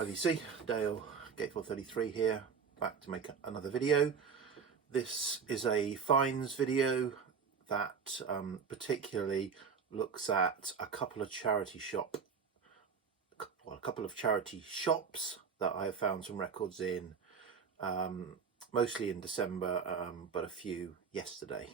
As you see, Dale Gateway 33 here, back to make another video. This is a finds video that particularly looks at a couple of charity shops that I have found some records in, mostly in December, but a few yesterday.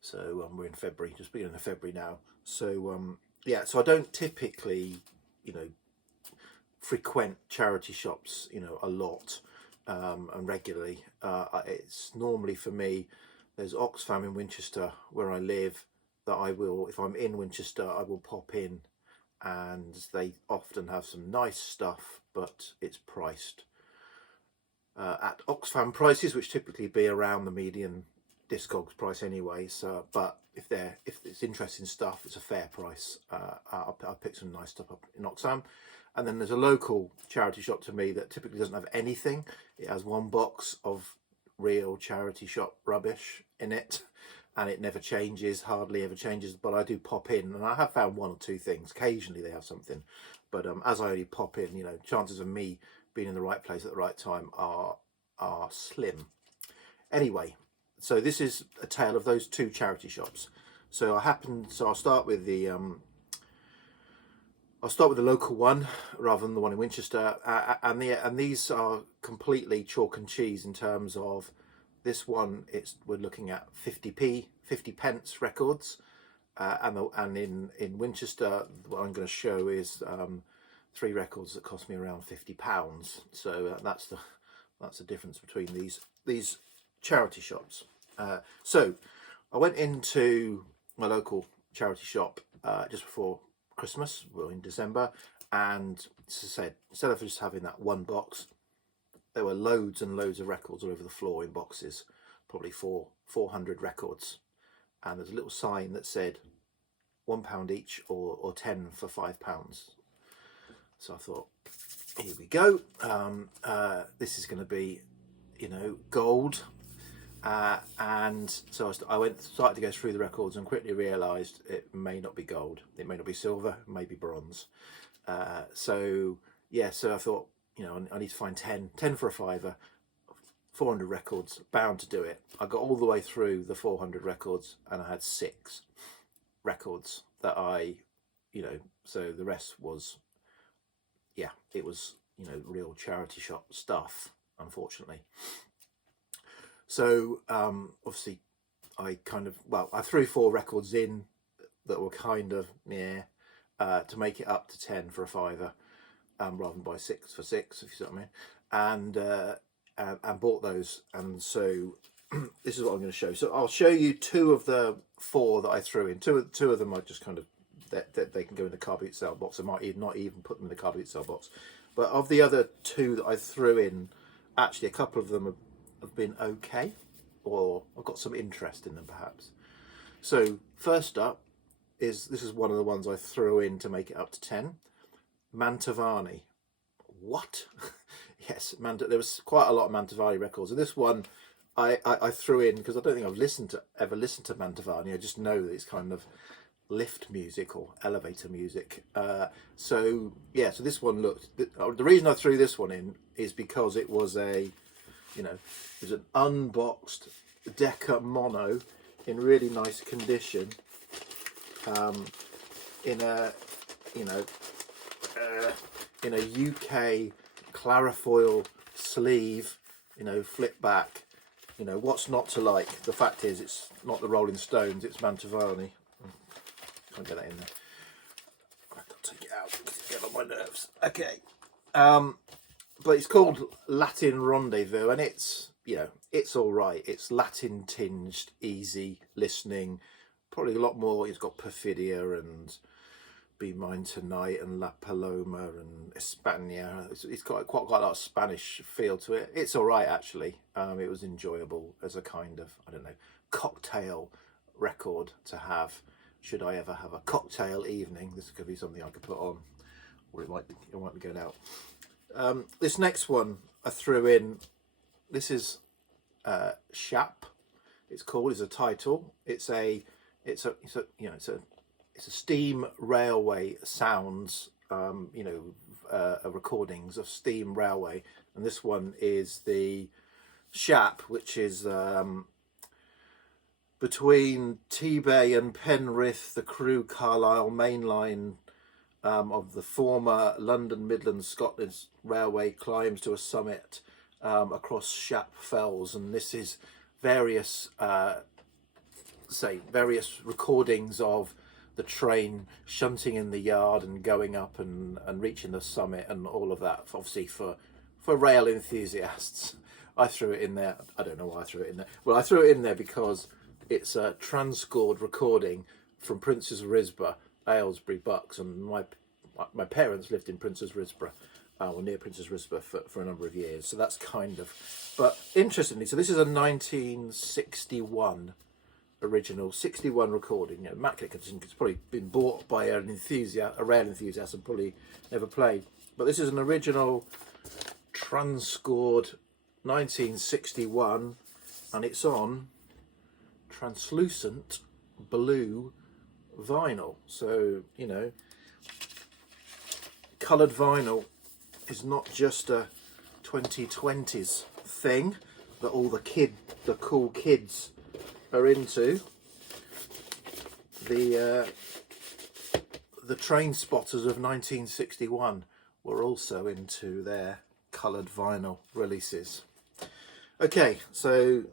So we're in February, just beginning of February now. So yeah, so I don't typically, frequent charity shops, a lot and regularly. It's normally for me, there's Oxfam in Winchester where I live that I will, if I'm in Winchester, I will pop in, and they often have some nice stuff, but it's priced at Oxfam prices, which typically be around the median Discogs price anyway. So, but if it's interesting stuff, it's a fair price. I'll pick some nice stuff up in Oxfam. And then there's a local charity shop to me that typically doesn't have anything. It has one box of real charity shop rubbish in it, and it never changes, hardly ever changes. But I do pop in, and I have found one or two things. Occasionally they have something, but as I only pop in, chances of me being in the right place at the right time are slim. Anyway, so this is a tale of those two charity shops. So I'll start with the local one rather than the one in Winchester, and these are completely chalk and cheese in terms of this one. We're looking at 50 pence records, and in Winchester, what I'm going to show is 3 records that cost me around £50. So that's the difference between these charity shops. So I went into my local charity shop just before Christmas, well, in December, and as I said, instead of just having that one box, there were loads and loads of records all over the floor in boxes, probably 400 records, and there's a little sign that said £1 each or 10 for £5. So I thought, here we go. This is going to be, gold. And so I started to go through the records and quickly realised it may not be gold, it may not be silver, it may be bronze. So I thought, I need to find 10 for a fiver, 400 records, bound to do it. I got all the way through the 400 records and I had 6 records that so the rest was, it was, real charity shop stuff, unfortunately. So obviously I threw 4 records in that were kind of to make it up to 10 for a fiver, rather than buy 6 for 6, if you see what I mean, and bought those. And so this is what I'm going to show. So I'll show you 2 of the 4 that I threw in. Two of them I just kind of, that they can go in the car boot sale box. I might not even put them in the car boot sale box. But of the other 2 that I threw in, actually a couple of them have been okay, or I've got some interest in them perhaps. So first up this is one of the ones I threw in to make it up to 10. Mantovani. What? Yes, there was quite a lot of Mantovani records, and this one I threw in because I don't think I've ever listened to Mantovani. I just know that it's kind of lift music or elevator music. So this one looked, the reason I threw this one in is because it was it was an unboxed Decca mono in really nice condition, in a UK clarifoil sleeve, flip back. What's not to like? The fact is, it's not the Rolling Stones, it's Mantovani. Can't get that in there. I've got to take it out because it's getting on my nerves. Okay. But it's called Latin Rendezvous, and it's all right. It's Latin tinged, easy listening, probably a lot more. It's got Perfidia and Be Mine Tonight and La Paloma and España. It's got quite a lot of Spanish feel to it. It's all right, actually. It was enjoyable as a kind of, cocktail record to have. Should I ever have a cocktail evening, this could be something I could put on, or it might be going out. This next one I threw in. This is Shap. It's called. It's a title. It's a steam railway sounds. recordings of steam railway, and this one is the Shap, which is between Tebay and Penrith, the Crewe Carlisle main line of the former London Midlands Scotland Railway climbs to a summit across Shap Fells, and this is various various recordings of the train shunting in the yard and going up and reaching the summit and all of that, obviously for rail enthusiasts. I threw it in there. I don't know why I threw it in there. Well, I threw it in there because it's a transcored recording from Prince's Risborough, Aylesbury, Bucks, and my parents lived in Prince's Risborough, or near Prince's Risborough for a number of years. So that's kind of, but interestingly, so this is a 1961 original, 61 recording. You know, immaculate condition. It's probably been bought by a rail enthusiast, and probably never played. But this is an original transcored 1961, and it's on translucent blue vinyl. So, you know, coloured vinyl is not just a 2020s thing that all the cool kids are into. The train spotters of 1961 were also into their coloured vinyl releases. Okay, so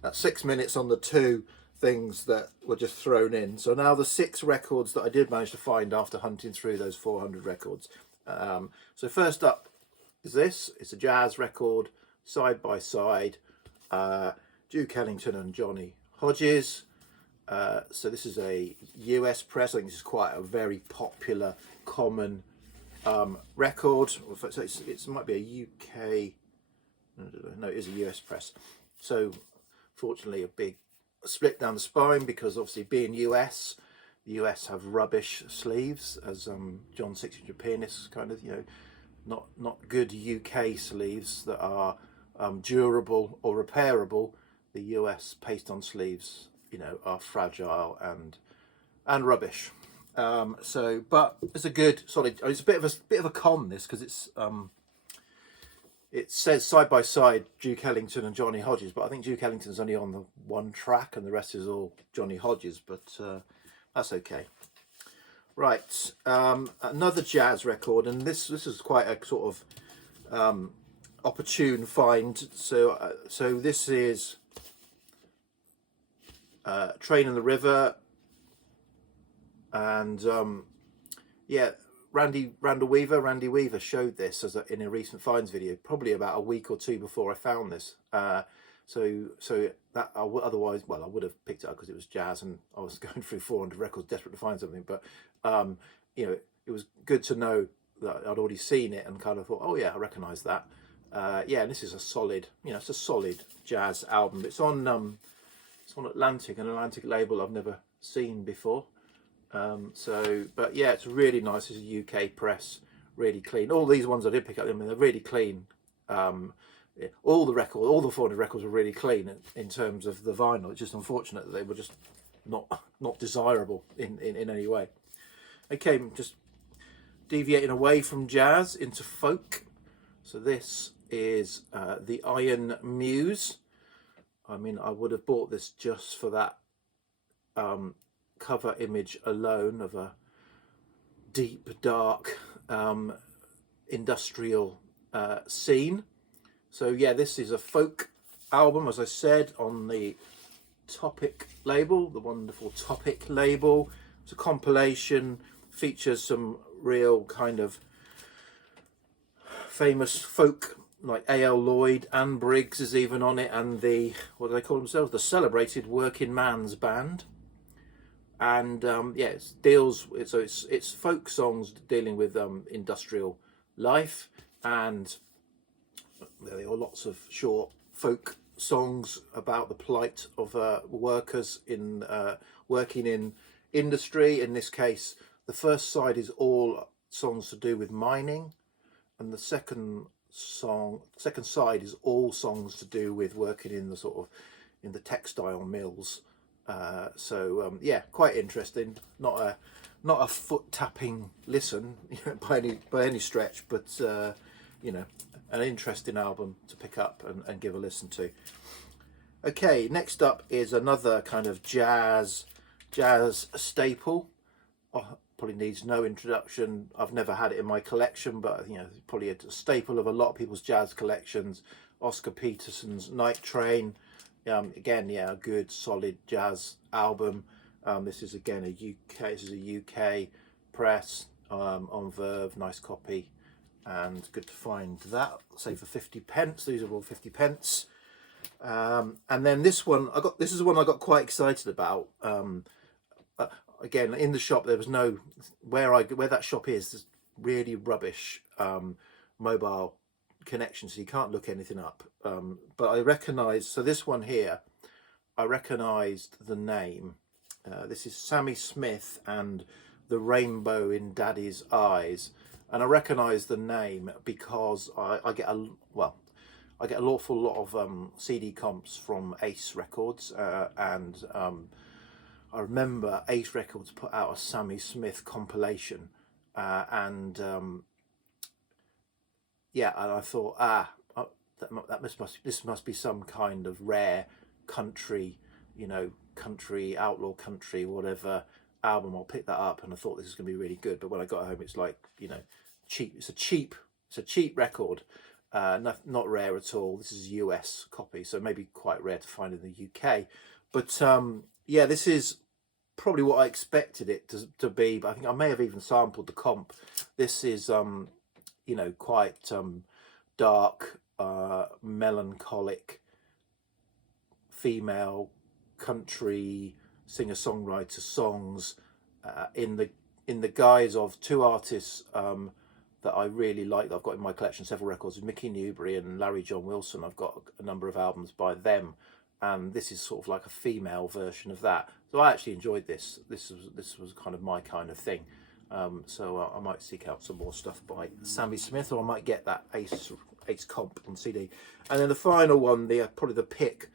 that's 6 minutes on the two things that were just thrown in. So now the 6 records that I did manage to find after hunting through those 400 records. So first up is this. It's a jazz record, side by side, Duke Ellington and Johnny Hodges. So this is a US press. I think this is quite a very popular, common record. So it might be a UK, no, it is a US press. So fortunately a big split down the spine, because obviously being US, the US have rubbish sleeves, as John 600 pianists kind of, you know, not good UK sleeves that are durable or repairable. The US paste on sleeves, you know, are fragile and rubbish. So, but it's a good solid. It's a bit of a con, this, because it's it says side by side Duke Ellington and Johnny Hodges, but I think Duke Ellington's only on the one track and the rest is all Johnny Hodges. But that's okay. Right, another jazz record, and this is quite a sort of opportune find. So this is Train in the River, and yeah, Randy Weaver showed this in a recent finds video, probably about a week or two before I found this. So that otherwise, well, I would have picked it up because it was jazz and I was going through 400 records desperate to find something. But you know, it was good to know that I'd already seen it and kind of thought, oh yeah, I recognise that. Yeah, and this is a solid, you know, it's a solid jazz album. It's on Atlantic, an Atlantic label I've never seen before. But yeah, it's really nice. It's a UK press, really clean. All these ones I did pick up, I mean, they're really clean. All the 400 records were really clean in terms of the vinyl. It's just unfortunate that they were just not desirable in any way. Okay, just deviating away from jazz into folk. So this is the Iron Muse. I mean, I would have bought this just for that cover image alone of a deep, dark industrial scene. So yeah, this is a folk album, as I said, on the Topic label, the wonderful Topic label. It's a compilation, features some real kind of famous folk like A.L. Lloyd, Anne Briggs is even on it, and the, what do they call themselves? The Celebrated Working Man's Band. And yeah, it's folk songs dealing with industrial life, and there are lots of short folk songs about the plight of workers in working in industry. In this case, the first side is all songs to do with mining, and the second side is all songs to do with working in the sort of in the textile mills. Yeah, quite interesting. Not not a foot tapping listen by any stretch, but you know, an interesting album to pick up and give a listen to. Okay, next up is another kind of jazz staple. Oh, probably needs no introduction. I've never had it in my collection, but you know, probably a staple of a lot of people's jazz collections. Oscar Peterson's Night Train. Again, yeah, a good solid jazz album. This is again This is a UK press on Verve. Nice copy, and good to find that. Say for 50p. These are all 50p. And then this one, this is the one I got quite excited about. Again, in the shop there was no where that shop is. There's really rubbish mobile connection, so you can't look anything up. But I recognised, so this one here, I recognised the name. This is Sammy Smith and the Rainbow in Daddy's Eyes, and I recognise the name because I get an awful lot of CD comps from Ace Records, and I remember Ace Records put out a Sammy Smith compilation, and yeah, and I thought, this must be some kind of rare country, you know, country outlaw country whatever album. I'll pick that up, and I thought this is going to be really good. But when I got home, it's like, you know, cheap. It's a cheap record. Not rare at all. This is a US copy, so maybe quite rare to find in the UK. But yeah, this is probably what I expected it to be. But I think I may have even sampled the comp. This is you know, quite dark, melancholic, female country singer-songwriter songs in the guise of two artists that I really like, that I've got in my collection, several records, Mickey Newbury and Larry John Wilson. I've got a number of albums by them, and this is sort of like a female version of that. So I actually enjoyed this. This was kind of my kind of thing. So I might seek out some more stuff by Sammy Smith, or I might get that Ace comp on CD. And then the final one, probably the pick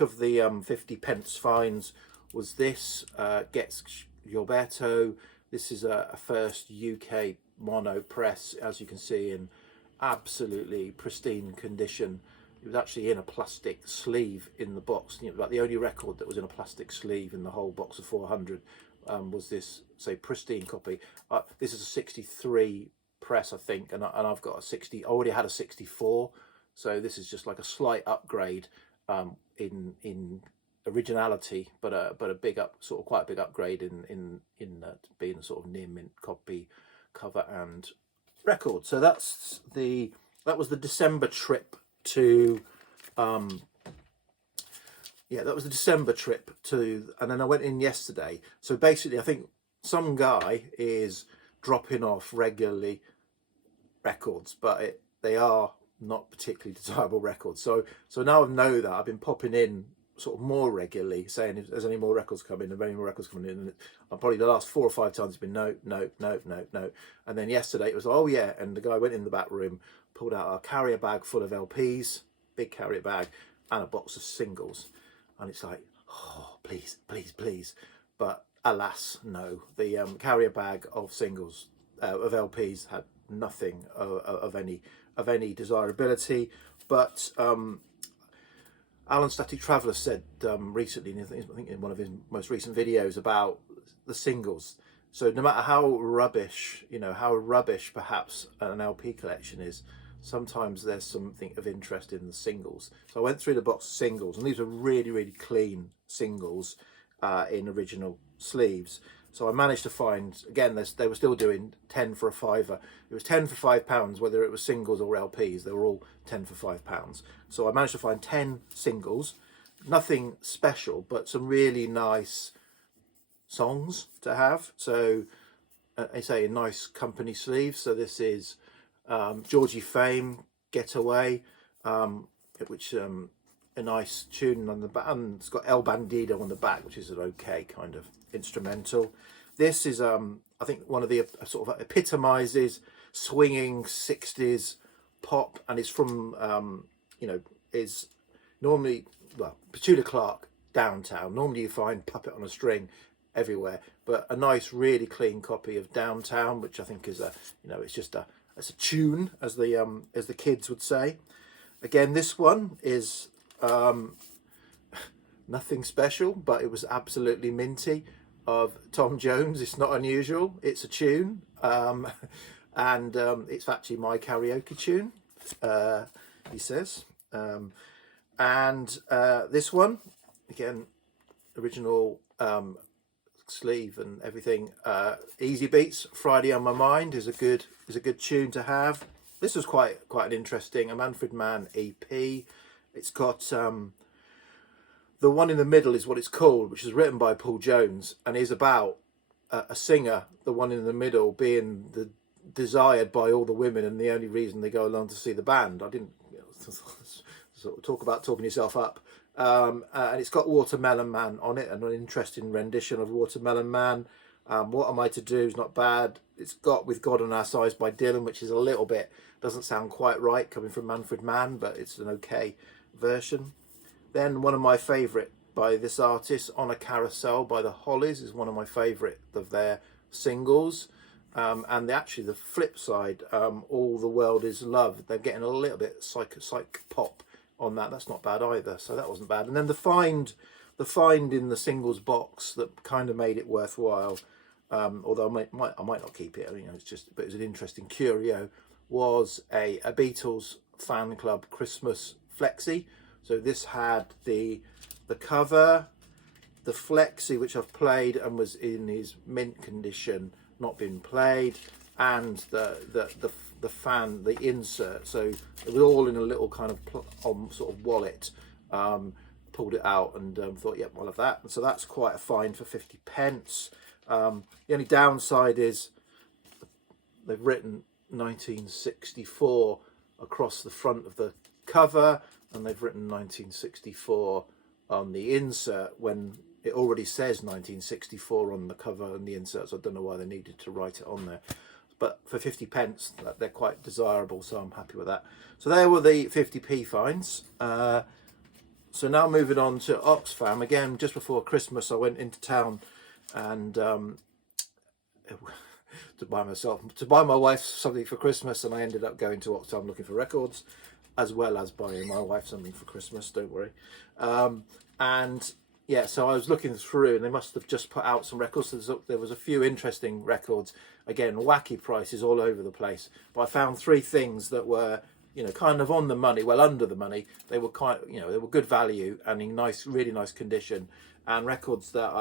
of the 50p finds was this. Gets Gilberto. This is a first UK mono press, as you can see, in absolutely pristine condition. It was actually in a plastic sleeve in the box. You know, about the only record that was in a plastic sleeve in the whole box of 400 was this, say, pristine copy. This is a 63 press, I think, and I've got a 60. I already had a 64, so this is just like a slight upgrade in originality, but a big quite a big upgrade in being a sort of near mint copy, cover and record. So that was the December trip to that was the December trip to, and then I went in yesterday. So basically, I think some guy is dropping off regularly records, but they are not particularly desirable records. So now I know that, I've been popping in sort of more regularly, saying if there's any more records coming, and and probably the last 4 or 5 times it's been no. And then yesterday it was, oh yeah, and the guy went in the back room, pulled out a carrier bag full of LPs, big carrier bag, and a box of singles. And it's like, oh, please. But alas, no. The carrier bag of singles, of LPs, had nothing of any desirability. But Alan Static Traveller said recently, I think in one of his most recent videos, about the singles. So no matter how rubbish perhaps an LP collection is, sometimes there's something of interest in the singles. So I went through the box of singles, and these are really, really clean singles in original sleeves. So I managed to find, again, they were still doing 10 for a fiver. It was 10 for £5, whether it was singles or LPs. They were all 10 for £5. So I managed to find 10 singles, nothing special, but some really nice songs to have. So I say a nice company sleeve. So this is Georgie Fame, Getaway, which a nice tune on the back, and it's got El Bandido on the back, which is an okay kind of instrumental. This is I think one of the sort of epitomizes swinging 60s pop, and it's from is normally, well, Petula Clark, Downtown. Normally you find Puppet on a String, everywhere. But a nice, really clean copy of Downtown, which I think is a, it's a tune, as the kids would say. Again, this one is nothing special, but it was absolutely minty, of Tom Jones. It's not unusual. It's a tune, and it's actually my karaoke tune, he says. And this one, again, original sleeve and everything. Easy Beats, Friday on My Mind is a good tune to have. This was quite an interesting, a Manfred Mann EP. It's got the one in the middle is what it's called, which is written by Paul Jones, and is about a singer, the one in the middle being the desired by all the women, and the only reason they go along to see the band. I didn't sort of talk about talking yourself up. And it's got Watermelon Man on it, and an interesting rendition of Watermelon Man. What Am I to Do is not bad. It's got With God on Our Sides by Dylan, which is a little bit, doesn't sound quite right coming from Manfred Mann, but it's an okay version. Then one of my favourite by this artist, On a Carousel by the Hollies, is one of my favourite of their singles. And actually the flip side, All the World Is Love, they're getting a little bit psych pop on that. That's not bad either, so that wasn't bad. And then the find in the singles box that kind of made it worthwhile, although I might not keep it, it's just, but it was an interesting curio, was a Beatles fan club Christmas flexi. So this had the cover, the flexi, which I've played and was in his mint condition, not been played, and the fan, the insert. So it was all in a little kind of sort of wallet. Pulled it out and thought, yep, I'll have that. And so that's quite a find for 50p. The only downside is they've written 1964 across the front of the cover, and they've written 1964 on the insert when it already says 1964 on the cover and the insert. So I don't know why they needed to write it on there. But for 50p, they're quite desirable, so I'm happy with that. So there were the 50p finds. So now moving on to Oxfam. Again, just before Christmas, I went into town and to buy my wife something for Christmas, and I ended up going to Oxfam looking for records, as well as buying my wife something for Christmas, don't worry. And yeah, so I was looking through, and they must have just put out some records. There was a few interesting records. Again, wacky prices all over the place. But I found three things that were, kind of on the money, well under the money. They were they were good value and in really nice condition, and records that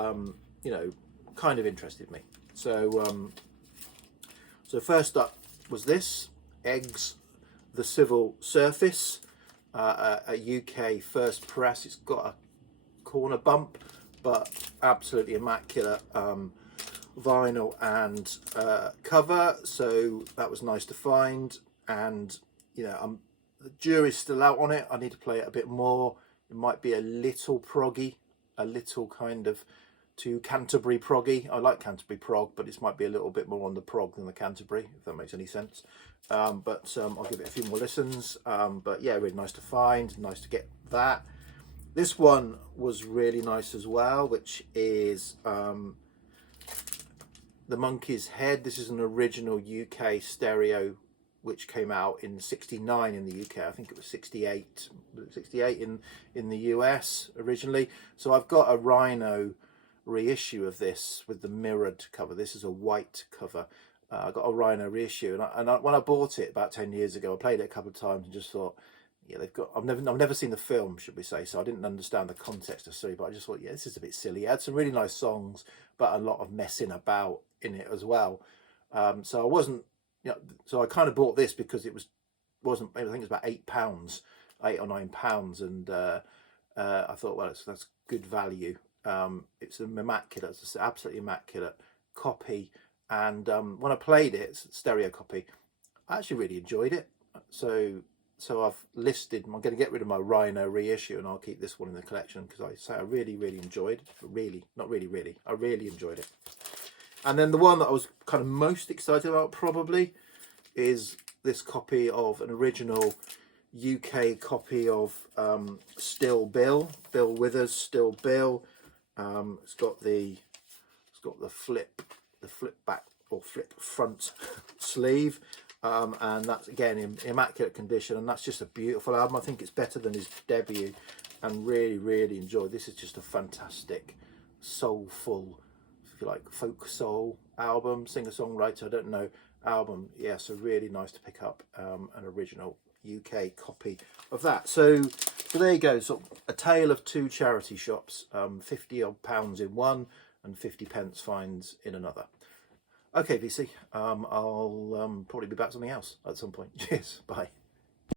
kind of interested me. So so first up was this Eggs, The Civil Surface, a UK first press. It's got a corner bump, but absolutely immaculate vinyl and cover. So that was nice to find, and the jury's still out on it. I need to play it a bit more. It might be a little proggy, a little kind of too Canterbury proggy. I like Canterbury prog, but this might be a little bit more on the prog than the Canterbury, if that makes any sense. But I'll give it a few more listens. But yeah, really nice to find, nice to get that. This one was really nice as well, which is The Monkey's Head. This is an original UK stereo, which came out in '69 in the UK. I think it was 68 in the US originally. So I've got a Rhino reissue of this with the mirrored cover. This is a white cover. I got a Rhino reissue, and when I bought it about 10 years ago, I played it a couple of times and just thought, yeah, I've never seen the film, should we say, so I didn't understand the context necessarily, but I just thought, yeah, this is a bit silly. It had some really nice songs, but a lot of messing about in it as well. So I wasn't, so I kind of bought this because I think it was about £8, £8 or £9, and I thought, well, that's good value. It's an immaculate, it's an absolutely immaculate copy, and when I played it, it's a stereo copy, I actually really enjoyed it. So I've listed, I'm going to get rid of my Rhino reissue, and I'll keep this one in the collection because I really enjoyed it. I really enjoyed it. And then the one that I was kind of most excited about probably is this copy of an original UK copy of Still Bill Withers' Still Bill. It's got the It's got the flip back or flip front sleeve, and that's again in immaculate condition, and that's just a beautiful album. I think it's better than his debut, and really enjoyed. This is just a fantastic, soulful, if you like, folk soul album, singer-songwriter, I don't know, album. Yeah, so really nice to pick up an original UK copy of that. So there you go, so a tale of two charity shops, 50 odd pounds in one and 50 pence fines in another. Okay, VC, I'll probably be back something else at some point. Cheers, bye.